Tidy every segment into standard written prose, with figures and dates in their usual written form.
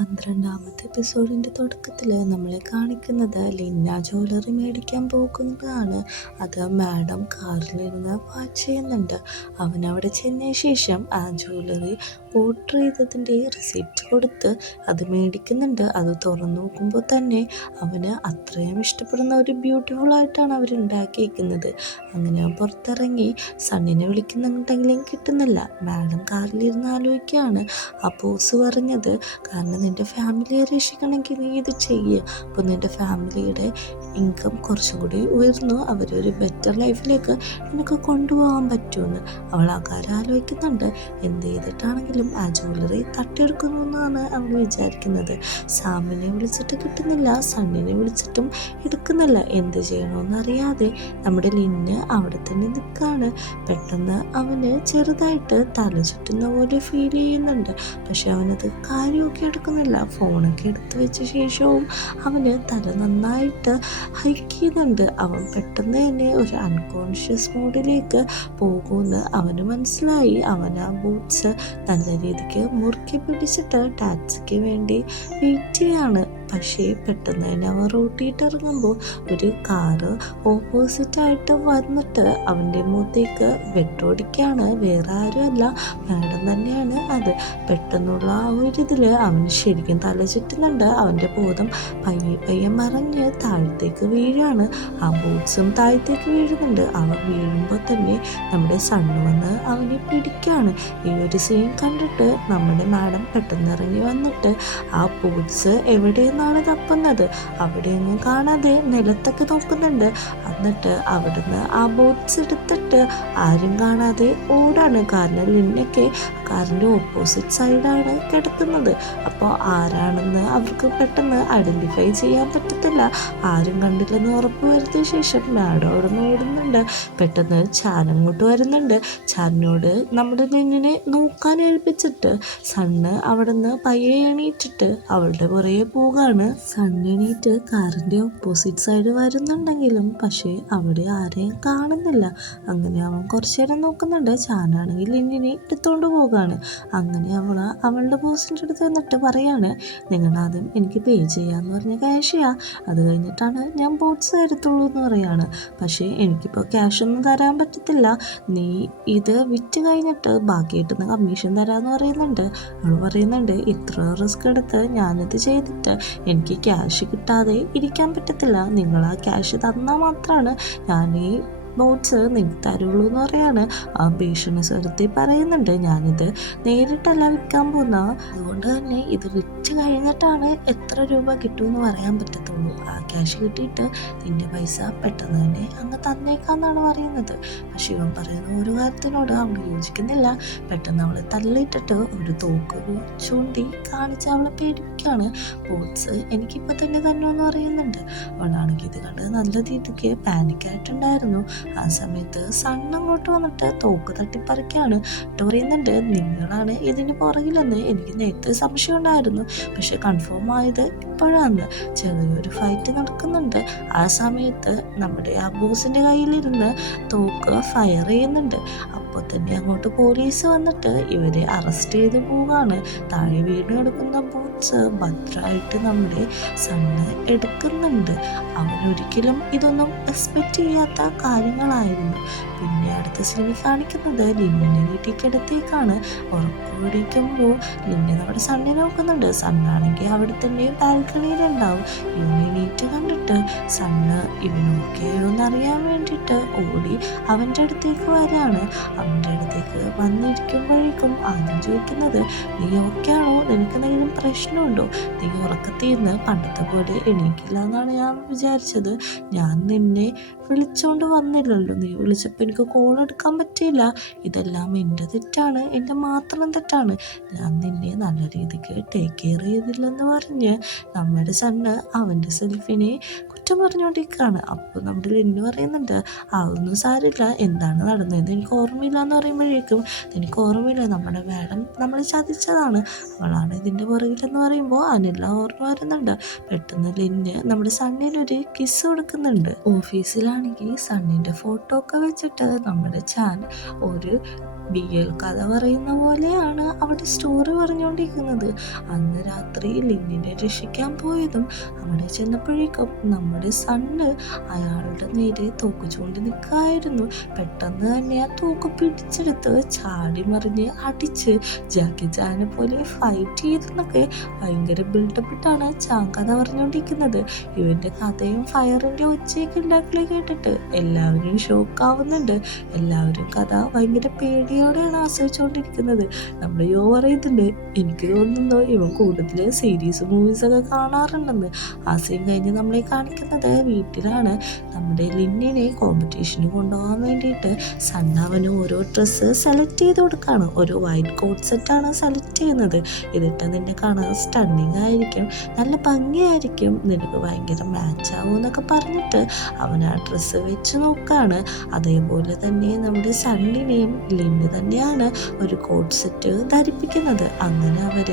12ാമത്തെ എപ്പിസോഡിൻ്റെ തുടക്കത്തിൽ നമ്മളെ കാണിക്കുന്നത് ലിന്ന ജ്വല്ലറി മേടിക്കാൻ പോകുന്നതാണ്. അത് മാഡം കാറിലിരുന്ന് വാച്ച് ചെയ്യുന്നുണ്ട്. അവൻ അവിടെ ചെന്ന ശേഷം ആ ജ്വല്ലറി ഓർഡർ ചെയ്തതിൻ്റെ റിസിപ്റ്റ് കൊടുത്ത് അത് മേടിക്കുന്നുണ്ട്. അത് തുറന്നു നോക്കുമ്പോൾ തന്നെ അവന് അത്രയും ഇഷ്ടപ്പെടുന്ന ഒരു ബ്യൂട്ടിഫുൾ ആയിട്ടാണ് അവരുണ്ടാക്കിയിരിക്കുന്നത്. അങ്ങനെ പുറത്തിറങ്ങി സണ്ണിനെ വിളിക്കുന്നുണ്ടെങ്കിലും കിട്ടുന്നില്ല. മാഡം കാറിലിരുന്ന് ആലോചിക്കുകയാണ്. ആ ബോസ് പറഞ്ഞത്, കാരണം നിൻ്റെ ഫാമിലിയെ രക്ഷിക്കണമെങ്കിൽ നീ ഇത് ചെയ്യുക. അപ്പോൾ നിൻ്റെ ഫാമിലിയുടെ ഇൻകം കുറച്ചും കൂടി ഉയർന്നു അവരൊരു ബെറ്റർ ലൈഫിലേക്ക് നിനക്ക് കൊണ്ടുപോകാൻ പറ്റുമെന്ന് അവൾ ആ കാര്യം ആലോചിക്കുന്നുണ്ട്. എന്ത് ചെയ്തിട്ടാണെങ്കിലും ആ ജ്വല്ലറി തട്ടിയെടുക്കുന്നു എന്നാണ് അവൾ വിചാരിക്കുന്നത്. സാമിനെ വിളിച്ചിട്ട് കിട്ടുന്നില്ല, സണ്ണിനെ വിളിച്ചിട്ടും എടുക്കുന്നില്ല. എന്ത് ചെയ്യണമെന്നറിയാതെ നമ്മുടെ ലിന്ന് അവിടെ തന്നെ നിൽക്കുകയാണ്. പെട്ടെന്ന് അവന് ചെറുതായിട്ട് തല ചുറ്റുന്ന പോലെ ഫീൽ ചെയ്യുന്നുണ്ട്. പക്ഷെ അവനത് കാര്യമൊക്കെ എടുക്കുന്നില്ല. ഫോണൊക്കെ എടുത്തു വെച്ച ശേഷവും അവന് തല നന്നായിട്ട് ഹൈക്ക് ചെയ്യുന്നുണ്ട്. അവൻ പെട്ടെന്ന് തന്നെ ഒരു അൺകോൺഷ്യസ് മോഡിലേക്ക് പോകുമെന്ന് അവന് മനസ്സിലായി. അവൻ ആ ബൂട്ട്സ് നല്ല രീതിക്ക് മുറുക്കി പിടിച്ചിട്ട് ടാക്സിക്ക് വേണ്ടി വെയിറ്റ് ചെയ്യാണ്. പക്ഷേ പെട്ടെന്ന് തന്നെ അവൻ റോട്ടിയിട്ട് ഇറങ്ങുമ്പോൾ ഒരു കാറ് ഓപ്പോസിറ്റായിട്ട് വന്നിട്ട് അവൻ്റെ മുഖത്തേക്ക് വെട്ടോടിക്കുകയാണ്. വേറെ ആരുമല്ല, മാഡം തന്നെയാണ് അത്. പെട്ടെന്നുള്ള ആ ഒരു ഇതിൽ അവന് ശരിക്കും തല ചുറ്റുന്നുണ്ട്. അവൻ്റെ ബോധം പയ്യെ പയ്യെ മറിഞ്ഞ് താഴത്തേക്ക് വീഴാണ്. ആ ബൂട്ട്സും താഴത്തേക്ക് വീഴുന്നുണ്ട്. അവൻ വീഴുമ്പോൾ തന്നെ നമ്മുടെ സണ്ണ് വന്ന് അവനെ പിടിക്കുകയാണ്. ഈ ഒരു സീൻ കണ്ടിട്ട് നമ്മുടെ മാഡം പെട്ടെന്ന് ഇറങ്ങി വന്നിട്ട് ആ ബൂട്ട്സ് എവിടെയെന്നാണ് തപ്പുന്നത്. അവിടെയൊന്നും കാണാതെ നിലത്തൊക്കെ നോക്കുന്നുണ്ട്. എന്നിട്ട് അവിടുന്ന് ആ ബോട്ട്സ് എടുത്തിട്ട് ആരും കാണാതെ ഓടാണ്. കാരണം ലിന്നയ്ക്ക് കാറിൻ്റെ ഓപ്പോസിറ്റ് സൈഡാണ് കിടക്കുന്നത്. അപ്പോൾ ആരാണെന്ന് അവർക്ക് പെട്ടെന്ന് ഐഡൻറ്റിഫൈ ചെയ്യാൻ പറ്റത്തില്ല. ആരും കണ്ടില്ലെന്ന് ഉറപ്പ് വരുത്തിയ ശേഷം മാഡം അവിടെ നിന്ന് ഓടുന്നുണ്ട്. പെട്ടെന്ന് ചാൻ അങ്ങോട്ട് വരുന്നുണ്ട്. ചാനോട് നമ്മുടെ ലിന്നിനെ നോക്കാൻ ഏൽപ്പിച്ചിട്ട് സണ്ണ് അവിടെ നിന്ന് പയ്യെ എണീറ്റിട്ട് അവളുടെ പുറകെ പോകാണ്. സണ്ണ് എണീറ്റ് കാറിൻ്റെ ഓപ്പോസിറ്റ് സൈഡ് വരുന്നുണ്ടെങ്കിലും പക്ഷേ അവിടെ ആരെയും കാണുന്നില്ല. അങ്ങനെ അവൻ കുറച്ചു നേരം നോക്കുന്നുണ്ട്. ചാനാണെങ്കിൽ ലിന്നിനെ എടുത്തുകൊണ്ട് പോകാണ്. അങ്ങനെ അവളുടെ ബോസിൻ്റെ അടുത്ത് വന്നിട്ട് പറയാണ്, നിങ്ങളാദ്യം എനിക്ക് പേ ചെയ്യാമെന്ന് പറഞ്ഞ ക്യാഷാ, അത് കഴിഞ്ഞിട്ടാണ് ഞാൻ ബോട്ട്സ് തരത്തുള്ളൂ എന്ന് പറയാണ്. പക്ഷേ എനിക്കിപ്പോൾ ക്യാഷൊന്നും തരാൻ പറ്റത്തില്ല, നീ ഇത് വിറ്റ് കഴിഞ്ഞിട്ട് ബാക്കി കിട്ടുന്ന കമ്മീഷൻ തരാമെന്ന് പറയുന്നുണ്ട്. അവൾ പറയുന്നുണ്ട്, ഇത്ര റിസ്ക് എടുത്ത് ഞാനിത് ചെയ്തിട്ട് എനിക്ക് ക്യാഷ് കിട്ടാതെ ഇരിക്കാൻ പറ്റത്തില്ല, നിങ്ങൾ ആ ക്യാഷ് തന്നാൽ മാത്രമാണ് ഞാൻ ഈ ബോട്ട്സ് നിങ്ങൾക്ക് തരുള്ളൂ എന്ന് പറയാണ്. ആ ഭീഷണി സ്വരത്തിൽ പറയുന്നുണ്ട്, ഞാനിത് നേരിട്ടല്ല വിൽക്കാൻ പോകുന്ന, അതുകൊണ്ട് തന്നെ ഇത് വിറ്റ് കഴിഞ്ഞിട്ടാണ് എത്ര രൂപ കിട്ടുമെന്ന് പറയാൻ പറ്റത്തുള്ളൂ. ആ ക്യാഷ് കിട്ടിയിട്ട് നിൻ്റെ പൈസ പെട്ടെന്ന് തന്നെ അങ്ങ് തന്നേക്കാന്നാണ് പറയുന്നത്. പക്ഷെ ഇവൻ പറയുന്ന ഒരു കാര്യത്തിനോട് അവൾ യോജിക്കുന്നില്ല. പെട്ടെന്ന് അവളെ തള്ളിയിട്ടിട്ട് ഒരു തോക്ക് ചൂണ്ടി കാണിച്ച് അവളെ പേടിപ്പിക്കുകയാണ്. ബോട്ട്സ് എനിക്കിപ്പോൾ തന്നെ തന്നെയെന്ന് പറയുന്നുണ്ട്. അവളാണെങ്കിൽ ഇത് കണ്ട് നല്ല രീതിക്ക് പാനിക്കായിട്ടുണ്ടായിരുന്നു. ആ സമയത്ത് സണ്ണ് അങ്ങോട്ട് വന്നിട്ട് തോക്ക് തട്ടിപ്പറിക്കുകയാണ്. പറയുന്നുണ്ട്, നിങ്ങളാണ് ഇതിന് പുറകിലെന്ന് എനിക്ക് നേരത്തെ സംശയം ഉണ്ടായിരുന്നു, പക്ഷെ കൺഫേം ആയത് ഇപ്പോഴാണ്. ചെറിയൊരു ഫൈറ്റ് നടക്കുന്നുണ്ട്. ആ സമയത്ത് നമ്മുടെ ആ ബോസിൻ്റെ കയ്യിലിരുന്ന് തോക്ക് ഫയർ ചെയ്യുന്നുണ്ട്. അപ്പോൾ തന്നെ അങ്ങോട്ട് പോലീസ് വന്നിട്ട് ഇവരെ അറസ്റ്റ് ചെയ്ത് പോവുകയാണ്. താഴെ വീണ് കിടക്കുന്ന ബൂട്ട്സ് ഭദ്രമായിട്ട് നമ്മുടെ സണ്ണ് എടുക്കുന്നുണ്ട്. അവനൊരിക്കലും ഇതൊന്നും എക്സ്പെക്റ്റ് ചെയ്യാത്ത കാര്യങ്ങളായിരുന്നു. പിന്നെ അടുത്ത സീനിൽ കാണിക്കുന്നത് ലിന്നിനെ വീട്ടിൽ കിടത്തിയേക്കാണ്. ഉറക്കമൊഴിക്കുമ്പോൾ ലിന്നെ നമ്മുടെ സണ്ണിനെ നോക്കുന്നുണ്ട്. സണ്ണാണെങ്കിൽ അവിടെ തന്നെ ബാൽക്കണിയിലുണ്ടാവും. ഇവനെ എണീറ്റ് കണ്ടിട്ട് സണ്ണ് ഇവനൊക്കെയോ എന്നറിയാൻ വേണ്ടിയിട്ട് ഓടി അവൻ്റെ അടുത്തേക്ക് വരാണ്. അവൻ്റെ അടുത്തേക്ക് വന്നിരിക്കുമ്പോഴേക്കും ആദ്യം ചോദിക്കുന്നത്, നീ ഓക്കെ ആണോ, നിനക്ക് എന്തെങ്കിലും പ്രശ്നമുണ്ടോ, നീ ഉറക്കത്തിൽ നിന്ന് പണ്ടത്തെ പോലെ എണീക്കില്ല എന്നാണ് ഞാൻ വിചാരിച്ചത്, ഞാൻ നിന്നെ വിളിച്ചോണ്ട് വന്നില്ലല്ലോ, നീ വിളിച്ചപ്പോൾ എനിക്ക് കോൾ എടുക്കാൻ പറ്റിയില്ല, ഇതെല്ലാം എൻ്റെ തെറ്റാണ്, എൻ്റെ മാത്രം തെറ്റാണ്, ഞാൻ നിന്നെ നല്ല രീതിക്ക് ടേക്ക് കെയർ ചെയ്തില്ലെന്ന് പറഞ്ഞ് നമ്മുടെ സണ്ണ് അവൻ്റെ സെൽഫിനെ കുറ്റം പറഞ്ഞുകൊണ്ടിരിക്കുകയാണ്. അപ്പോൾ നമ്മുടെ ലിന്ന് പറയുന്നുണ്ട്, അതൊന്നും സാരില്ല, എന്താണ് നടന്നതെന്ന് എനിക്ക് ഓർമ്മയില്ല എന്ന് പറയുമ്പോഴേക്കും, എനിക്ക് ഓർമ്മയില്ല, നമ്മുടെ മാഡം നമ്മളെ ചതിച്ചതാണ്, അവളാണ് ഇതിൻ്റെ പുറകിലെന്ന് പറയുമ്പോൾ അതിനെല്ലാം ഓർമ്മ വരുന്നുണ്ട്. പെട്ടെന്ന് ലിന്ന് നമ്മുടെ സണ്ണിനൊരു കിസ് കൊടുക്കുന്നുണ്ട്. ഓഫീസിലാണെങ്കിൽ സണ്ണിൻ്റെ ഫോട്ടോ ഒക്കെ വെച്ചിട്ട് നമ്മുടെ ചാൻ ഒരു BL കഥ പറയുന്ന പോലെയാണ് അവിടെ സ്റ്റോറി പറഞ്ഞുകൊണ്ടിരിക്കുന്നത്. അന്ന് രാത്രി ലിന്നിനെ രക്ഷിക്കാൻ പോയതും അവിടെ ചെന്നപ്പോഴേക്കും നമ്മുടെ സണ്ണ് അയാളുടെ നേരെ തോക്ക് ചൂണ്ടി നിൽക്കായിരുന്നു. പെട്ടെന്ന് തന്നെ ആ തോക്ക് പിടിച്ചെടുത്ത് ചാടി മറിഞ്ഞ് അടിച്ച് ജാക്കി ചാനെ പോലെ ഫൈറ്റ് ചെയ്തെന്നൊക്കെ ഭയങ്കര ബിൽഡപ്പിട്ടാണ് ചാൻ കഥ പറഞ്ഞുകൊണ്ടിരിക്കുന്നത്. ഇവന്റെ കഥയും ഫയറിന്റെ ഒച്ചയൊക്കെ ഉണ്ടാക്കലേ കേട്ടിട്ട് എല്ലാവരും ഷോക്കാവുന്നുണ്ട്. എല്ലാവരും കഥ ഭയങ്കര പേടിയോടെയാണ് ആസ്വദിച്ചുകൊണ്ടിരിക്കുന്നത്. നമ്മുടെ യോ പറയുന്നുണ്ട്, എനിക്ക് തോന്നുന്നു ഇവൻ കൂടുതൽ സീരീസ് മൂവീസൊക്കെ കാണാറുണ്ടെന്ന്. ആ സീൻ കഴിഞ്ഞ് നമ്മളെ കാണിക്കുന്നത് വീട്ടിലാണ്. നമ്മുടെ ലിന്നിനെ കോമ്പറ്റീഷന് കൊണ്ടുപോകാൻ വേണ്ടിയിട്ട് സണ്ണ അവന് ഓരോ ഡ്രസ്സ് സെലക്ട് ചെയ്ത് കൊടുക്കുകയാണ്. ഒരു വൈറ്റ് കോട്ട് സെറ്റാണ് സെലക്ട് ചെയ്യുന്നത്. ഇതിട്ട് നിന്നെ കാണാൻ സ്റ്റണ്ണിങ് ആയിരിക്കും, നല്ല ഭംഗിയായിരിക്കും, നിനക്ക് ഭയങ്കര മാച്ച് ആവും എന്നൊക്കെ പറഞ്ഞിട്ട് അവൻ ആ ഡ്രസ്സ് വെച്ച് നോക്കുകയാണ്. അതേപോലെ തന്നെ നമ്മുടെ സണ്ണിനെയും ലിന്ന് തന്നെയാണ് ഒരു കോട്ട് സെറ്റ് ധരിപ്പിക്കുന്നത്. അങ്ങനെ അവർ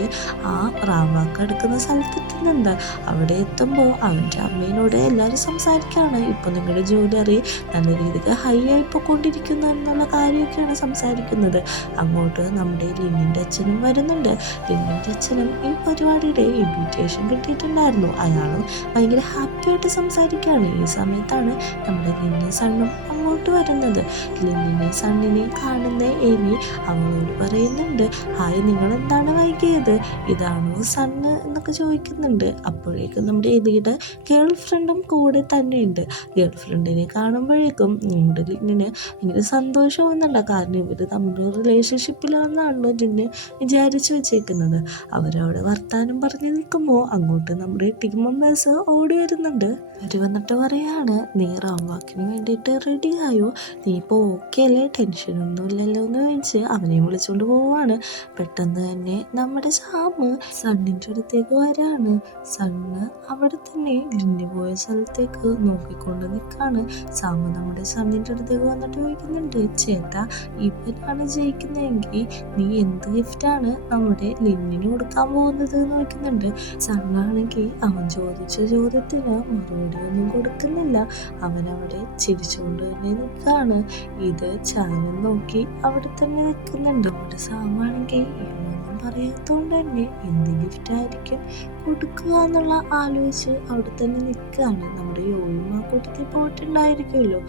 ആ റാവാക്ക് എടുക്കുന്ന സ്ഥലത്തെത്തുന്നുണ്ട്. അവിടെ എത്തുമ്പോൾ അവൻ്റെ അമ്മേനോട് എല്ലാവരും സംസാരിക്കുകയാണ്. ഇപ്പോൾ നിങ്ങളുടെ ജ്വല്ലറി നല്ല രീതിക്ക് ഹൈ ആയിപ്പോയിക്കൊണ്ടിരിക്കുന്നു എന്നുള്ള കാര്യമൊക്കെയാണ് സംസാരിക്കുന്നത്. അങ്ങോട്ട് നമ്മുടെ ലിന്നിൻ്റെ അച്ഛനും വരുന്നുണ്ട്. ലിന്നിൻ്റെ അച്ഛനും ഈ പരിപാടിയുടെ ഇൻവിറ്റേഷൻ കിട്ടിയിട്ടുണ്ടായിരുന്നു. അയാളും ഭയങ്കര ഹാപ്പി ആയിട്ട് സംസാരിക്കുകയാണ്. ഈ സമയത്താണ് നമ്മുടെ ലിന്നും സണ്ണും അങ്ങോട്ട് വരുന്നത്. ലിന്നിനെയും സണ്ണിനെയും കാണുന്ന എമി അവളോട് പറയുന്നുണ്ട്, ഹായ്, നിങ്ങൾ എന്താണ് വൈകിയത്? ഇതാണോ സണ്ണ് എന്നൊക്കെ ചോദിക്കുന്നുണ്ട്. അപ്പോഴേക്കും നമ്മുടെ എലിയുടെ ഗേൾ ഫ്രണ്ടും കൂടെ തന്നെയുണ്ട്. ഗേൾ ഫ്രണ്ടിനെ കാണുമ്പോഴേക്കും നമ്മുടെ ലിന്നിന് ഭയങ്കര സന്തോഷമൊന്നുണ്ട്. കാരണം ഇവർ തമ്മിൽ റിലേഷൻഷിപ്പിലാണെന്നാണല്ലോ ലിന്ന് വിചാരിച്ചു വെച്ചേക്കുന്നത്. അവരവിടെ വർത്താനം പറഞ്ഞു നിൽക്കുമ്പോൾ അങ്ങോട്ട് നമ്മുടെ ടീം മെമ്പേഴ്സ് ഓടി വരുന്നുണ്ട്. അവർ വന്നിട്ട് പറയാണ്, നീ റാംവാക്കിന് വേണ്ടിയിട്ട് റെഡി ആയോ? നീ ഇപ്പോൾ ഓക്കെ അല്ലേ? ടെൻഷനൊന്നുമില്ലല്ലോ എന്ന് ചോദിച്ച് അവനെയും വിളിച്ചുകൊണ്ട് പോവാണ്. പെട്ടെന്ന് തന്നെ നമ്മുടെ സാമ് സണ്ണിൻ്റെ അടുത്തേക്ക് വരാണ്. സണ്ണ് അവിടെ തന്നെ ലിന്നി പോയ സ്ഥലത്തേക്ക് നോക്കിക്കൊണ്ട് നിൽക്കാണ്. സാമ് നമ്മുടെ സണ്ണിൻ്റെ അടുത്തേക്ക് വന്നിട്ട് ചോദിക്കുന്നുണ്ട്, ചേട്ടാ, ഇവനാണ് ജയിക്കുന്നതെങ്കിൽ നീ എന്ത് ഗിഫ്റ്റാണ് നമ്മുടെ ലിന്നിന് കൊടുക്കാൻ പോകുന്നത് എന്ന് ചോദിക്കുന്നുണ്ട്. സണ്ണാണെങ്കിൽ അവൻ ചോദിച്ച ചോദ്യത്തിന് മറുപടി ഒന്നും കൊടുക്കുന്നില്ല. അവനവിടെ ചിരിച്ചുകൊണ്ട് തന്നെ നിൽക്കാണ്. ഇത് ചാനൽ നോക്കി അവിടെ തന്നെ നിൽക്കുന്നുണ്ട്. നമ്മുടെ സാമാണെങ്കിൽ ഇവനൊന്നും പറയാത്തതുകൊണ്ട് തന്നെ എന്ത് ഗിഫ്റ്റ് ആയിരിക്കും കൊടുക്കുക എന്നുള്ള ആലോചിച്ച് അവിടെ തന്നെ നിൽക്കുകയാണ്. നമ്മുടെ യോയും ആ കൂട്ടത്തിൽ പോയിട്ടുണ്ടായിരിക്കുമല്ലോ.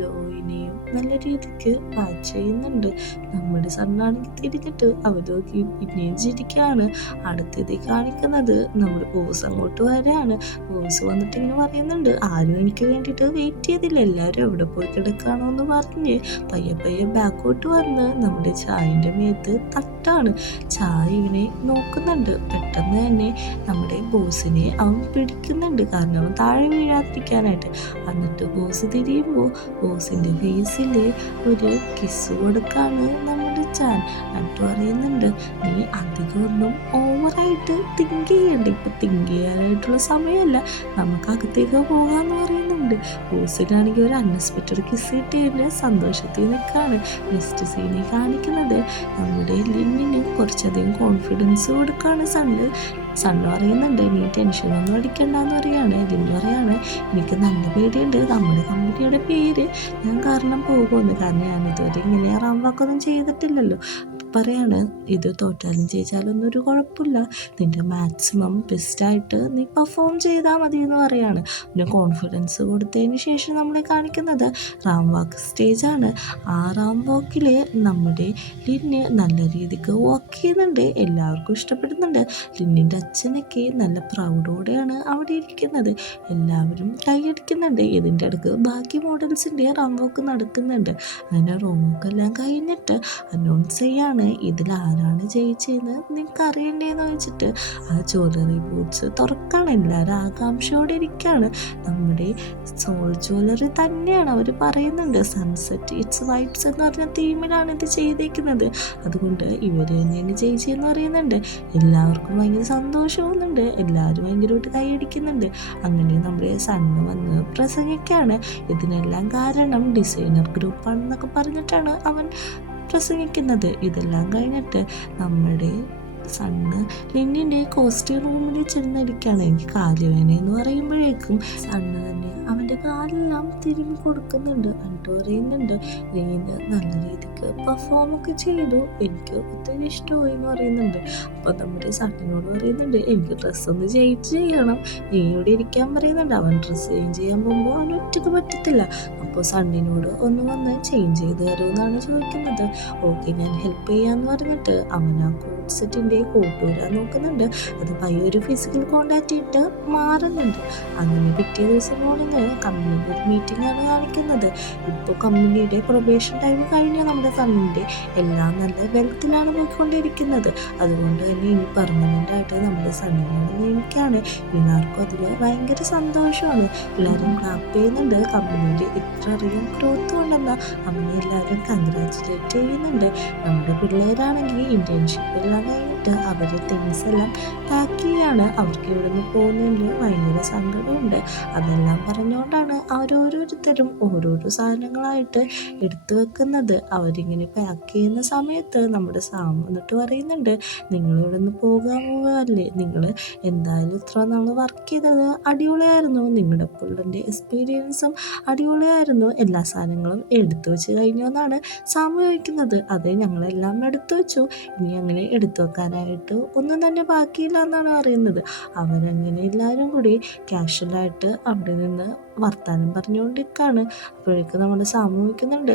ലോയിനെയും നല്ല രീതിക്ക് വാച്ച് ചെയ്യുന്നുണ്ട്. നമ്മുടെ സണ്ണാണെങ്കിൽ തിരിഞ്ഞിട്ട് അവർ നോക്കി പിന്നെയും ചിരിക്കുകയാണ്. അടുത്തത് കാണിക്കുന്നത് നമ്മുടെ ബോസ് അങ്ങോട്ട് വരെയാണ്. ബോസ് വന്നിട്ട് ഇങ്ങനെ പറയുന്നുണ്ട്, ആരും എനിക്ക് വേണ്ടിയിട്ട് വെയിറ്റ് ചെയ്തില്ല, എല്ലാവരും എവിടെ പോയി കിടക്കാണോ എന്ന് പറഞ്ഞ് പയ്യെ പയ്യെ ബാക്കോട്ട് വന്ന് നമ്മുടെ ചായൻ്റെ മേത്ത് തട്ടാണ്. ചായ ഇവനെ നോക്കുന്നുണ്ട്. പെട്ടെന്ന് തന്നെ നമ്മുടെ ബോസിനെ അവൻ പിടിക്കുന്നുണ്ട്, കാരണം അവൻ താഴെ വീഴാതിരിക്കാനായിട്ട്. എന്നിട്ട് ബോസ് തിരിയുമ്പോൾ ബോസിൻ്റെ ഫേസിൽ ഒരു കിസ് കൊടുക്കാണ് നമ്മുടെ ചാൻ. എന്നിട്ട് പറയുന്നുണ്ട്, നീ അധികമൊന്നും ഓവറായിട്ട് തിങ്ക് ചെയ്യണ്ട, ഇപ്പം തിങ്ക് ചെയ്യാനായിട്ടുള്ള സമയമല്ല, നമുക്ക് അകത്തേക്ക് പോകാമെന്ന് പറയുന്നുണ്ട്. ബോസിനാണെങ്കിൽ ഒരു അൺഎക്സ്പെക്റ്റഡ് കിസ് കിട്ടിയതിൻ്റെ സന്തോഷത്തിൽ നിൽക്കുകയാണ്. നെക്സ്റ്റ് സീനിൽ കാണിക്കുന്നത് നമ്മുടെ ലിന്നിന് കുറച്ചധികം കോൺഫിഡൻസ് കൊടുക്കുകയാണ് സണ്ണ് പറയുന്നുണ്ട്, നീ ടെൻഷനൊന്നും അടിക്കണ്ടെന്ന് പറയാണ്. ലിന്ന് പറയാണ്, എനിക്ക് നല്ല പേടിയുണ്ട്, നമ്മുടെ കമ്പനിയുടെ പേര് ഞാൻ കാരണം പോകുമെന്ന്, കാരണം ഞാനിതുവരെ ഇങ്ങനെ റാംവാക്കൊന്നും ചെയ്തിട്ടില്ലല്ലോ. പറയാണ്, ഇത് തോറ്റാലും ജയിച്ചാലൊന്നും ഒരു കുഴപ്പമില്ല, നിൻ്റെ മാക്സിമം ബെസ്റ്റായിട്ട് നീ പെർഫോം ചെയ്താൽ മതി എന്ന് പറയാണ്. പിന്നെ കോൺഫിഡൻസ് കൊടുത്തതിന് ശേഷം നമ്മളെ കാണിക്കുന്നത് റാംവാക്ക് സ്റ്റേജാണ്. ആ റാംവാക്കിൽ നമ്മുടെ ലിന്ന് നല്ല രീതിക്ക് വർക്ക് ചെയ്യുന്നുണ്ട്. എല്ലാവർക്കും ഇഷ്ടപ്പെടുന്നുണ്ട്. ലിന്നിൻ്റെ അച്ഛനൊക്കെ നല്ല പ്രൗഡോടെയാണ് അവിടെ ഇരിക്കുന്നത്. എല്ലാവരും കൈയടിക്കുന്നുണ്ട്. ഇതിൻ്റെ അടുക്ക് ബാക്കി മോഡൽസിൻ്റെ റാംവാക്ക് നടക്കുന്നുണ്ട്. അങ്ങനെ റാംവാക്കെല്ലാം കഴിഞ്ഞിട്ട് അനൗൺസ് ചെയ്യാണ്, ഇതിലാരാണ് ജയിച്ചതെന്ന് നിങ്ങൾക്ക് അറിയണ്ടേന്ന് വെച്ചിട്ട് ആ ജ്വല്ലറി ബോക്സ് തുറക്കാണ്. എല്ലാവരും ആകാംക്ഷയോടെ ഇരിക്കുകയാണ്. നമ്മുടെ സോൾ ജ്വല്ലറി തന്നെയാണ്. അവർ പറയുന്നുണ്ട്, സൺസെറ്റ് ഇറ്റ്സ് വൈബ്സ് എന്ന് പറഞ്ഞ തീമിലാണ് ഇത് ചെയ്തേക്കുന്നത്, അതുകൊണ്ട് ഇവർ തന്നെയാണ് ജയിച്ചതെന്ന് പറയുന്നുണ്ട്. എല്ലാവർക്കും ഭയങ്കര സന്തോഷമാവുന്നുണ്ട്. എല്ലാവരും ഭയങ്കരമായിട്ട് കൈയടിക്കുന്നുണ്ട്. അങ്ങനെ നമ്മുടെ സണ്ണ് വന്ന് പ്രസംഗിക്കുകയാണ്. ഇതിനെല്ലാം കാരണം ഡിസൈനർ ഗ്രൂപ്പാണെന്നൊക്കെ പറഞ്ഞിട്ടാണ് അവൻ പ്രസംഗിക്കുന്നത്. ഇതെല്ലാം കഴിഞ്ഞിട്ട് നമ്മുടെ സണ്ണ് ലിന്നിൻ്റെ കോസ്റ്റ്യൂം റൂമിൽ ചെന്നിരിക്കുകയാണ്. എനിക്ക് കാലുവേന എന്ന് പറയുമ്പോഴേക്കും സണ്ണ് തന്നെ അവൻ്റെ കാലെല്ലാം തിരുമ്മി കൊടുക്കുന്നുണ്ട്. എന്നിട്ട് പറയുന്നുണ്ട്, നീ നല്ല രീതിക്ക് പെർഫോമൊക്കെ ചെയ്തു, എനിക്ക് ഒത്തിരി ഇഷ്ടമായി എന്ന് പറയുന്നുണ്ട്. അപ്പോൾ നമ്മുടെ സണ്ണിനോട് പറയുന്നുണ്ട്, എനിക്ക് ഡ്രസ്സൊന്ന് ചേഞ്ച് ചെയ്യണം, നീ ഇവിടെ ഇരിക്കാൻ പറയുന്നുണ്ട്. അവൻ ഡ്രസ്സ് ചേഞ്ച് ചെയ്യാൻ പോകുമ്പോൾ അവൻ ഒറ്റയ്ക്ക് പറ്റത്തില്ല. അപ്പോൾ സണ്ണിനോട് ഒന്ന് വന്ന് ചേഞ്ച് ചെയ്ത് തരുമെന്നാണ് ചോദിക്കുന്നത്. ഓക്കെ, ഞാൻ ഹെൽപ്പ് ചെയ്യാമെന്ന് പറഞ്ഞിട്ട് അവൻ ആ കോട്ട് സെറ്റിൻ്റെ കോട്ട് വരാൻ നോക്കുന്നുണ്ട്. അത് പയ്യൊരു ഫിസിക്കൽ കോണ്ടാക്റ്റ് ഇട്ട് മാറുന്നുണ്ട്. അങ്ങനെ പിറ്റേ ദിവസം മോർണിംഗ് കമ്പനിയുടെ ഒരു മീറ്റിംഗ് ആണ് കാണിക്കുന്നത്. ഇപ്പോൾ കമ്പനിയുടെ പ്രൊബേഷൻ ടൈം കഴിഞ്ഞ നമ്മുടെ സണ്ണിൻ്റെ എല്ലാം നല്ല വെൽത്തിലാണ് പോയിക്കൊണ്ടിരിക്കുന്നത്. അതുകൊണ്ട് തന്നെ ഇനി പെർമനൻ്റ് ആയിട്ട് നമ്മുടെ സണ്ണിനോട് നിയമിക്കുകയാണ്. എല്ലാവർക്കും അതിൽ ഭയങ്കര സന്തോഷമാണ്. എല്ലാവരും ക്ലാപ്പ് ചെയ്യുന്നുണ്ട്. കമ്പനിയിൽ ഇത്രയധികം ഗ്രോത്ത് ഉണ്ടെന്ന് അവനെ എല്ലാവരും കൺഗ്രാറ്റുലേറ്റ് ചെയ്യുന്നുണ്ട്. നമ്മുടെ പിള്ളേരാണെങ്കിൽ ഇന്റേൺഷിപ്പ് എല്ലാം കഴിഞ്ഞിട്ട് അവർ തിങ്സ് എല്ലാം പാക്ക് ചെയ്യാണ്. അവർക്ക് ഇവിടെ നിന്ന് പോകുന്നതിൽ ഭയങ്കര സങ്കടമുണ്ട്. അതെല്ലാം പറഞ്ഞുകൊണ്ടാണ് അവരോരോരുത്തരും ഓരോരോ സാധനങ്ങളായിട്ട് എടുത്തു വെക്കുന്നത്. അവരിങ്ങനെ പാക്ക് ചെയ്യുന്ന സമയത്ത് നമ്മുടെ സാം എന്നിട്ട് പറയുന്നുണ്ട്, നിങ്ങളിവിടെ നിന്ന് പോകാൻ പോവുകയല്ലേ, നിങ്ങൾ എന്തായാലും ഇത്ര നാൾ വർക്ക് ചെയ്തത് അടിപൊളിയായിരുന്നു, നിങ്ങളുടെ പിള്ളേൻ്റെ എക്സ്പീരിയൻസും അടിപൊളിയായിരുന്നു, എല്ലാ സാധനങ്ങളും എടുത്തു വെച്ച് കഴിഞ്ഞു എന്നാണ് സാം ചോദിക്കുന്നത്. അതെ, ഞങ്ങളെല്ലാം എടുത്തു വെച്ചു, ഇനി അങ്ങനെ എടുത്തു വെക്കാനായിട്ട് ഒന്നും തന്നെ ബാക്കിയില്ല എന്നാണ് പറയുന്നത്. അവരങ്ങനെ എല്ലാവരും കൂടി കാഷ്വലായിട്ട് അവിടെ നിന്ന് വർത്താനം പറഞ്ഞുകൊണ്ടിരിക്കുകയാണ്. അപ്പോഴേക്കും നമ്മുടെ സാമു വയ്ക്കുന്നുണ്ട്,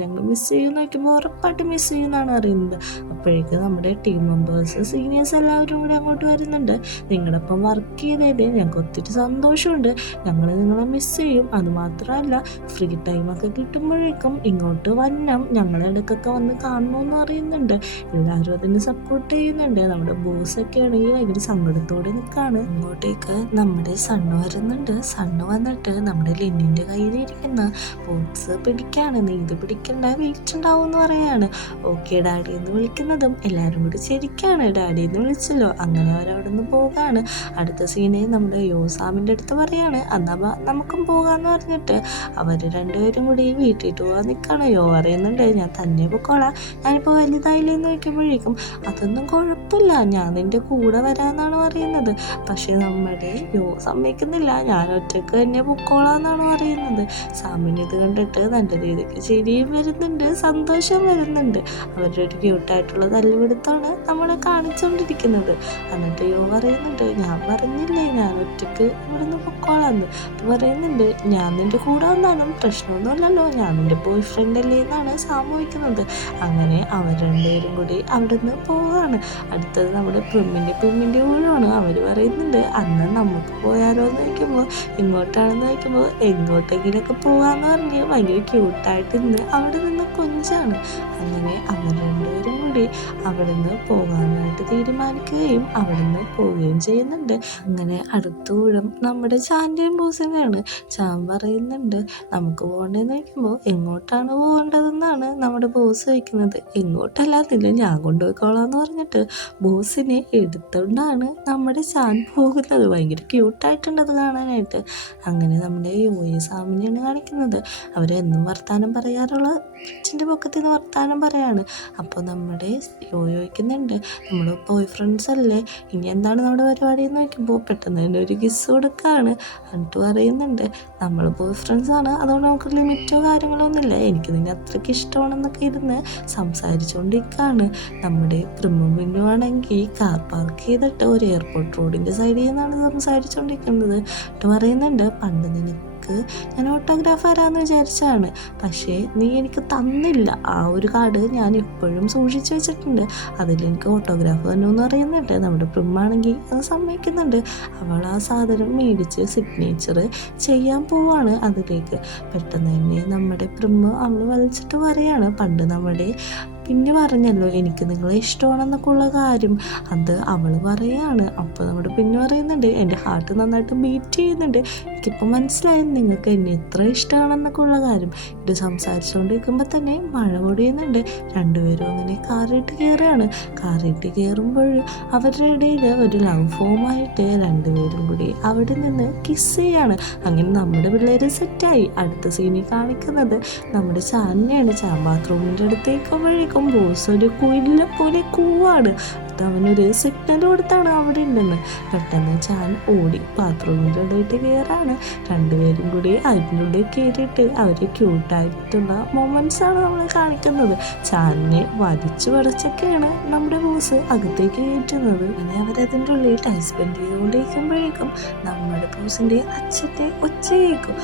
ഞങ്ങൾ മിസ് ചെയ്യുമെന്ന് വയ്ക്കുമ്പോൾ ഉറപ്പായിട്ട് മിസ് ചെയ്യുമെന്നാണ് അറിയുന്നത്. അപ്പോഴേക്കും നമ്മുടെ ടീം മെമ്പേഴ്സ് സീനിയേഴ്സ് എല്ലാവരും കൂടി അങ്ങോട്ട് വരുന്നുണ്ട്. നിങ്ങളൊപ്പം വർക്ക് ചെയ്തതിൽ ഞങ്ങൾക്ക് ഒത്തിരി സന്തോഷമുണ്ട്, ഞങ്ങൾ നിങ്ങളെ മിസ് ചെയ്യും, അതുമാത്രമല്ല ഫ്രീ ടൈമൊക്കെ കിട്ടുമ്പോഴേക്കും ഇങ്ങോട്ട് വരണം, ഞങ്ങളെ ഇടയ്ക്കൊക്കെ വന്ന് കാണണമെന്ന് പറയുന്നുണ്ട്. എല്ലാവരും അതിന് സപ്പോർട്ട് ചെയ്യുന്നുണ്ട്. നമ്മുടെ ബോസൊക്കെ ആണെങ്കിൽ ഭയങ്കര സങ്കടത്തോടെ നിൽക്കുകയാണ്. ഇങ്ങോട്ടേക്ക് നമ്മുടെ സണ്ണ് വരുന്നുണ്ട്. സണ്ണ് വന്നിട്ട് നമ്മുടെ ലിന്നിൻ്റെ കയ്യിലിരിക്കുന്ന ബോക്സ് പിടിക്കാണ്. നീ ഇത് പിടിക്കണ്ട, വെയിറ്റ് ഉണ്ടാവും എന്ന് പറയാണ്. ഓക്കെ ഡാഡി എന്ന് വിളിക്കുന്നതും എല്ലാവരും കൂടി ശരിക്കാണ്, ഡാഡി എന്ന് വിളിച്ചല്ലോ. അങ്ങനെ അവരവിടെ നിന്ന് പോകാണ്. അടുത്ത സീനെ നമ്മുടെ യോസാമിൻ്റെ അടുത്ത് പറയാണ്, എന്നാ നമുക്കും പോകാമെന്ന് പറഞ്ഞിട്ട് അവർ രണ്ടുപേരും കൂടി വീട്ടിൽ പോകാൻ നിൽക്കുകയാണ്. യോ പറയുന്നുണ്ട്, ഞാൻ തന്നെ പൊക്കോളാം, ഞാനിപ്പോൾ വലുതായില്ലെന്ന് വയ്ക്കുമ്പോഴേക്കും അതൊന്നും കുഴപ്പമില്ല, ഞാൻ നിൻ്റെ കൂടെ വരാമെന്നാണ് പറയുന്നത്. പക്ഷേ നമ്മുടെ യോ സമ്മതിക്കുന്നില്ല, ഞാൻ ഒറ്റയ്ക്ക് തന്നെ പൊക്കോളാന്നാണ് പറയുന്നത്. സാമിന് ഇത് കണ്ടിട്ട് നല്ല രീതിക്ക് ചിരിയും വരുന്നുണ്ട്, സന്തോഷം വരുന്നുണ്ട്. അവരുടെ ഒരു ക്യൂട്ടായിട്ടുള്ള തല്ലുപിടുത്തമാണ് നമ്മളെ കാണിച്ചുകൊണ്ടിരിക്കുന്നത്. എന്നിട്ട് യോ പറയുന്നുണ്ട്, ഞാൻ പറഞ്ഞില്ലേ ഞാൻ ഒറ്റയ്ക്ക് ഇവിടുന്ന് പൊക്കോളാന്ന്. അപ്പോൾ പറയുന്നുണ്ട്, ഞാൻ നിൻ്റെ കൂടെ വന്നാലും പ്രശ്നമൊന്നുമില്ലല്ലോ, ഞാൻ നിൻ്റെ ബോയ് ഫ്രണ്ട് അല്ലേ എന്നാണ് സാമൂഹിക്കുന്നത്. അങ്ങനെ അവർ രണ്ടുപേരും കൂടി അവിടെ നിന്ന് പോവുകയാണ്. അടുത്തത് നമ്മുടെ പിമ്മിൻ്റെ ഊഴമാണ്. അവർ പറയുന്നുണ്ട്, അന്ന് നമുക്ക് പോയാലോ എന്ന് വയ്ക്കുമ്പോൾ ഇങ്ങോട്ടാണെന്ന് വയ്ക്കുമ്പോൾ എങ്ങോട്ടെങ്കിലൊക്കെ പോകാമെന്ന് പറഞ്ഞ് ഭയങ്കര ക്യൂട്ടായിട്ട് ഇന്ന് അവിടെ നിന്ന് കൊഞ്ചാണ്. അങ്ങനെ അവർ രണ്ടുപേരും കൂടി അവിടെ നിന്ന് പോകാനായിട്ട് തീരുമാനിക്കുകയും അവിടെ നിന്ന് പോവുകയും ചെയ്യുന്നുണ്ട്. അങ്ങനെ അടുത്ത ഊഴം നമ്മുടെ ചാൻ്റെയും ബോസിൻ്റെയാണ്. ചാൻ പറയുന്നുണ്ട്, നമുക്ക് പോകേണ്ടതെന്ന് വയ്ക്കുമ്പോൾ എങ്ങോട്ടാണ് പോകേണ്ടതെന്നാണ് നമ്മുടെ ബോസ് വയ്ക്കുന്നത്. എങ്ങോട്ടല്ലാത്തില്ല, ഞാൻ കൊണ്ടുപോയിക്കോളാം എന്ന് പറഞ്ഞിട്ട് ബോസിനെ എടുത്തുകൊണ്ടാണ് നമ്മുടെ ചാൻ പോകുന്നത്. ഭയങ്കര ക്യൂട്ടായിട്ടുണ്ടത് കാണാനായിട്ട്. അങ്ങനെ നമ്മുടെ യോയെ സാമിനെയാണ് കാണിക്കുന്നത്. അവരെന്നും വർത്താനം പറയാറുള്ള ഫ്രിഡ്ജിൻ്റെ പൊക്കത്തിൽ നിന്ന് വർത്താനം പറയാണ്. അപ്പോൾ നമ്മുടെ യോയ്ക്കുന്നുണ്ട്, നമ്മൾ ബോയ് ഫ്രണ്ട്സ് അല്ലേ, ഇനി എന്താണ് നമ്മുടെ പരിപാടി എന്ന് നോക്കുമ്പോൾ പെട്ടെന്ന് തന്നെ ഒരു കിസ് കൊടുക്കുകയാണ്. എന്നിട്ട് പറയുന്നുണ്ട്, നമ്മൾ ബോയ് ഫ്രണ്ട്സാണ്, അതുകൊണ്ട് നമുക്ക് ലിമിറ്റോ കാര്യങ്ങളോ ഒന്നുമില്ല, എനിക്ക് നിന്നെ അത്രയ്ക്ക് ഇഷ്ടമാണെന്നൊക്കെ ഇരുന്ന് സംസാരിച്ചുകൊണ്ടിരിക്കുകയാണ്. നമ്മുടെ പ്രിമുവിനുവാണെങ്കിൽ കാർ പാർക്ക് ചെയ്തിട്ട് ഒരു എയർപോർട്ട് റോഡിൻ്റെ സൈഡിൽ നിന്നാണ് സംസാരിച്ചുകൊണ്ടിരിക്കുന്നത്. എന്നിട്ട് പറയുന്നുണ്ട്, പണ്ട് നിനക്ക് ഞാൻ ഓട്ടോഗ്രാഫ് തരാമെന്ന് വിചാരിച്ചതാണ്, പക്ഷേ നീ എനിക്ക് തന്നില്ല. ആ ഒരു കാർഡ് ഞാൻ എപ്പോഴും സൂക്ഷിച്ച് വെച്ചിട്ടുണ്ട്, അതിലെനിക്ക് ഓട്ടോഗ്രാഫ് തന്നെയെന്ന് പറയുന്നുണ്ട്. നമ്മുടെ പ്രിമാണെങ്കിൽ അത് സമ്മതിക്കുന്നുണ്ട്. അവൾ ആ സാധനം മേടിച്ച് സിഗ്നേച്ചർ ചെയ്യാൻ പോവാണ് അതിലേക്ക്. പെട്ടെന്ന് തന്നെ നമ്മുടെ അവൾ വലിച്ചിട്ട് പറയാണ്, പണ്ട് നമ്മുടെ പിന്നെ പറഞ്ഞല്ലോ എനിക്ക് നിങ്ങളെ ഇഷ്ടമാണെന്നൊക്കെ ഉള്ള കാര്യം, അത് അവൾ പറയാണ്. അപ്പോൾ നമ്മുടെ പിന്നെ പറയുന്നുണ്ട്, എൻ്റെ ഹാർട്ട് നന്നായിട്ട് ബീറ്റ് ചെയ്യുന്നുണ്ട്, എനിക്കിപ്പോൾ മനസ്സിലായി നിങ്ങൾക്ക് എന്നെ എത്ര ഇഷ്ടമാണെന്നൊക്കെ ഉള്ള കാര്യം. ഇത് സംസാരിച്ചുകൊണ്ടിരിക്കുമ്പോൾ തന്നെ മഴ പൊടിയുന്നുണ്ട്. രണ്ടുപേരും അങ്ങനെ കാറിട്ട് കയറുകയാണ്. കാറിട്ട് കയറുമ്പോൾ അവരുടെ ഇടയിൽ ഒരു ലവ് ഫോമായിട്ട് രണ്ടുപേരും കൂടി അവിടെ നിന്ന് കിസ് ചെയ്യാണ്. അങ്ങനെ നമ്മുടെ പിള്ളേർ സെറ്റായി. അടുത്ത സീനിൽ കാണിക്കുന്നത് നമ്മുടെ ചാനിനെയാണ്. ചാൻ ബാത്റൂമിൻ്റെ അടുത്തേക്കുമ്പോഴേക്കും നോക്കുമ്പോഴേക്കും ബോസ് ഒരു കുയിലിനെ പോലെ കൂവാണ്. അത് അവനൊരു സിഗ്നൽ കൊടുത്താണ് അവിടെ ഉണ്ടെന്ന്. പെട്ടെന്ന് ചാൻ ഓടി ബാത്റൂമിൻ്റെ ഉള്ളിലോട്ട് കയറാണ്. രണ്ടുപേരും കൂടി അതിൻ്റെ ഉള്ളിൽ കയറിയിട്ട് അവർ ക്യൂട്ടായിട്ടുള്ള മൊമെൻറ്റ്സ് ആണ് നമ്മൾ കാണിക്കുന്നത്. ചാനിനെ വലിച്ചു പടച്ചൊക്കെയാണ് നമ്മുടെ ബോസ് അകത്തേക്ക് കയറ്റുന്നത്. ഇനി അവരതിൻ്റെ ഉള്ളിൽ ടൈം സ്പെൻഡ് ചെയ്തുകൊണ്ടിരിക്കുമ്പോഴേക്കും നമ്മുടെ ബോസിൻ്റെ അച്ഛൻ്റെ ഒച്ച കേൾക്കും.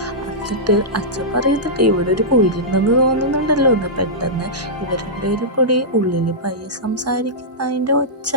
എന്നിട്ട് അച്ഛൻ പറയുന്നുണ്ട് ഇവിടെ ഒരു കുയിലുണ്ടെന്ന് തോന്നുന്നുണ്ടല്ലോ എന്ന്. പെട്ടെന്ന് ഇവർ രണ്ടുപേരും കൂടി ഉള്ളിൽ പയ്യെ സംസാരിക്കുന്നതിൻ്റെ ഒച്ച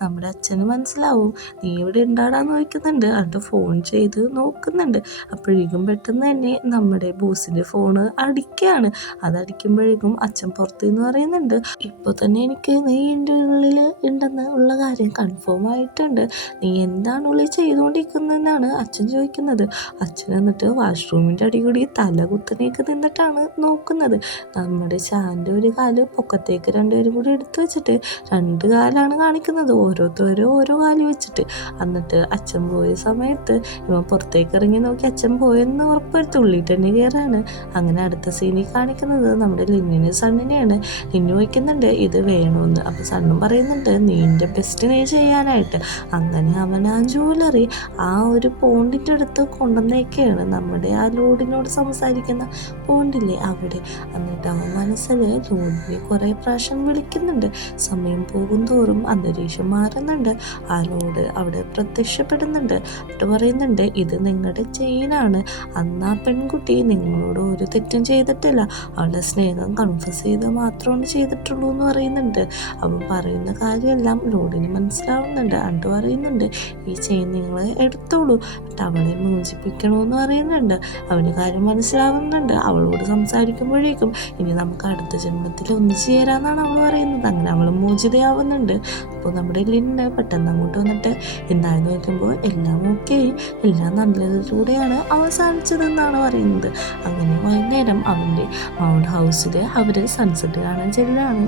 നമ്മുടെ അച്ഛന് മനസ്സിലാവും. നീ ഇവിടെ ഉണ്ടാടാന്ന് ചോദിക്കുന്നുണ്ട്. എന്നിട്ട് ഫോൺ ചെയ്ത് നോക്കുന്നുണ്ട്. അപ്പോഴേക്കും പെട്ടെന്ന് തന്നെ നമ്മുടെ ബോസിൻ്റെ ഫോണ് അടിക്കുകയാണ്. അതടിക്കുമ്പോഴേക്കും അച്ഛൻ പുറത്തുനിന്ന് പറയുന്നുണ്ട് ഇപ്പോൾ തന്നെ എനിക്ക് നീ എൻ്റെ ഉള്ളിൽ ഉണ്ടെന്ന് ഉള്ള കാര്യം കൺഫേം ആയിട്ടുണ്ട്. നീ എന്താണ് ഉള്ളിൽ ചെയ്തുകൊണ്ടിരിക്കുന്നതെന്നാണ് അച്ഛൻ ചോദിക്കുന്നത്. അച്ഛൻ എന്നിട്ട് വാഷ്റൂമിൻ്റെ അടി കൂടി തല കുത്തനേക്ക് നിന്നിട്ടാണ് നോക്കുന്നത്. നമ്മുടെ ചാൻ്റെ ഒരു കാല് പൊക്കത്തേക്ക് രണ്ടുപേരും കൂടി എടുത്തു വെച്ചിട്ട് രണ്ട് കാലാണ് കാണിക്കുന്നത്. ഓരോരുത്തരും ഓരോ കാല് വെച്ചിട്ട്. എന്നിട്ട് അച്ഛൻ പോയ സമയത്ത് ഇവൻ പുറത്തേക്ക് ഇറങ്ങി നോക്കി അച്ഛൻ പോയെന്ന് ഉറപ്പുവരുത്തി ഉള്ളിൽ തന്നെ കയറാണ്. അങ്ങനെ അടുത്ത സീനിൽ കാണിക്കുന്നത് നമ്മുടെ ലിന്നിനെ സണ്ണിനെയാണ്. ലിന്നു വയ്ക്കുന്നുണ്ട് ഇത് വേണമെന്ന്. അപ്പോൾ സണ്ണും പറയുന്നുണ്ട് നീൻ്റെ ബെസ്റ്റ് നീ ചെയ്യാനായിട്ട്. അങ്ങനെ അവൻ ആ ജ്വല്ലറി ആ ഒരു പോണ്ടിൻ്റെ അടുത്ത് കൊണ്ടുവന്നേക്കാണ്. നമ്മുടെ ആ ലോഡിനോട് സംസാരിക്കുന്ന പോണ്ടില്ലേ അവിടെ. എന്നിട്ട് അവൻ മനസ്സിൽ ലോഡിനെ കുറേ പ്രാവശ്യം വിളിക്കുന്നുണ്ട്. സമയം പോകും തോറും അന്തരീക്ഷം മാറുന്നുണ്ട്. ആ ലോഡ് അവിടെ പ്രത്യക്ഷപ്പെടുന്നുണ്ട്. എന്നിട്ട് പറയുന്നുണ്ട് ഇത് നിങ്ങളുടെ ചെയിനാണ്. അന്ന് ആ പെൺകുട്ടി നിങ്ങളോട് ഒരു തെറ്റും ചെയ്തിട്ടില്ല. അവളുടെ സ്നേഹം കൺഫസ് ചെയ്ത് മാത്രമാണ് ചെയ്തിട്ടുള്ളൂ എന്ന് പറയുന്നുണ്ട്. അവൻ പറയുന്ന കാര്യമെല്ലാം ലോഡിന് മനസ്സിലാവുന്നുണ്ട്. എന്നിട്ട് പറയുന്നുണ്ട് ഈ ചെയിൻ നിങ്ങൾ എടുത്തോളൂ. എന്നിട്ട് അവളെ മോചിപ്പിക്കണമെന്ന് പറയുന്നുണ്ട്. അവന് കാര്യം മനസ്സിലാവുന്നുണ്ട്. അവളോട് സംസാരിക്കുമ്പോഴേക്കും ഇനി നമുക്ക് അടുത്ത ജന്മത്തിൽ ഒന്നിച്ചു ചേരാന്നാണ് അവൾ പറയുന്നത്. അങ്ങനെ അവൾ മോചിതയാവുന്നുണ്ട്. അപ്പോൾ നമ്മുടെ ലിന്ന് പെട്ടെന്ന് അങ്ങോട്ട് വന്നിട്ട് എന്താണെന്ന് നോക്കുമ്പോൾ എല്ലാം ഓക്കെ, എല്ലാം നല്ലതിലൂടെയാണ് അവസാനിച്ചതെന്നാണ് പറയുന്നത്. അങ്ങനെ വൈകുന്നേരം അവൻ്റെ മൗണ്ട് ഹൗസിൽ അവർ സൺസെറ്റ് കാണാൻ ചെല്ലാണ്.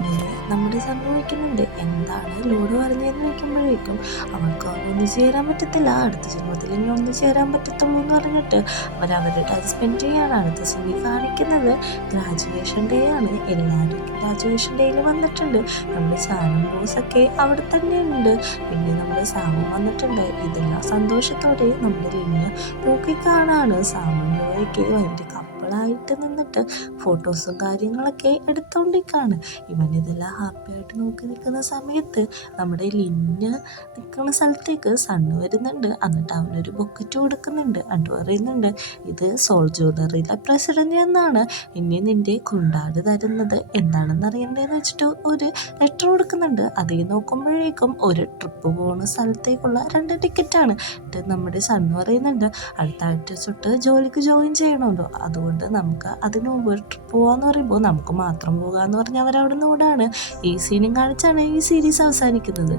നമ്മുടെ സംഭവിക്കുന്നുണ്ട് എന്താണ് ലോഡ് പറഞ്ഞതെന്ന് വയ്ക്കുമ്പോഴേക്കും അവർക്ക് ഒന്നിച്ചു ചേരാൻ പറ്റത്തില്ല. അടുത്ത ജന്മത്തിൽ ഇനി ഒന്നിച്ചു ചേരാൻ പറ്റത്തുള്ളൂ എന്ന് പറഞ്ഞിട്ട് അവരവരുടെ ടൈം സ്പെൻഡ് ചെയ്യാണ്. അടുത്ത സീനിൽ കാണിക്കുന്നത് ഗ്രാജുവേഷൻ ഡേ ആണ്. എല്ലാവരും ഗ്രാജുവേഷൻ ഡേയിൽ വന്നിട്ടുണ്ട്. നമ്മുടെ ചാനും ബോസൊക്കെ അവിടെ തന്നെ ഉണ്ട്. പിന്നെ നമ്മുടെ സാമും വന്നിട്ടുണ്ട്. ഇതെല്ലാം സന്തോഷത്തോടെ നമ്മുടെ ലിന്ന് നോക്കിക്കാണാണ്. സാമും ലോയ്ക്ക് ഭയങ്കര കപ്പിളായിട്ട് നിന്നിട്ട് ഫോട്ടോസും കാര്യങ്ങളൊക്കെ എടുത്തോണ്ടിരിക്കുകയാണ്. ഇവനിതെല്ലാം ഹാപ്പി ആയിട്ട് നോക്കി നിൽക്കുന്ന സമയത്ത് നമ്മുടെ ലിന്ന് നിൽക്കുന്ന സ്ഥലത്തേക്ക് സണ്ണ് വരുന്നുണ്ട്. എന്നിട്ട് അവനൊരു ബൊക്കറ്റ് കൊടുക്കുന്നുണ്ട്. എന്നിട്ട് പറയുന്നുണ്ട് ഇത് സോൾ ജ്വല്ലറിയിലെ പ്രസിഡന്റ് എന്നാണ് ഇനി നിന്റെ കൊണ്ടാട് തരുന്നത്. എന്താണെന്ന് അറിയണ്ടേന്ന് വെച്ചിട്ട് ഒരു ലെറ്റർ കൊടുക്കുന്നുണ്ട്. അതിൽ നോക്കുമ്പോഴേക്കും ഒരു ട്രിപ്പ് പോകുന്ന സ്ഥലത്തേക്കുള്ള 2 ടിക്കറ്റാണ്. എന്നിട്ട് നമ്മുടെ സണ്ണ് പറയുന്നുണ്ട് അടുത്ത ആഴ്ച തൊട്ട് ജോലിക്ക് ജോയിൻ ചെയ്യണമല്ലോ, അതുകൊണ്ട് നമുക്ക് അതിന് മുമ്പ് ഒരു ട്രിപ്പ് പോകാമെന്ന് പറയുമ്പോൾ നമുക്ക് മാത്രം പോകാമെന്ന് പറഞ്ഞ് അവരവിടെ നിന്ന് ഓടാണ്. ഈ സീനും കാണിച്ചാണ് ഈ സീരീസ് അവസാനിക്കുന്നത്.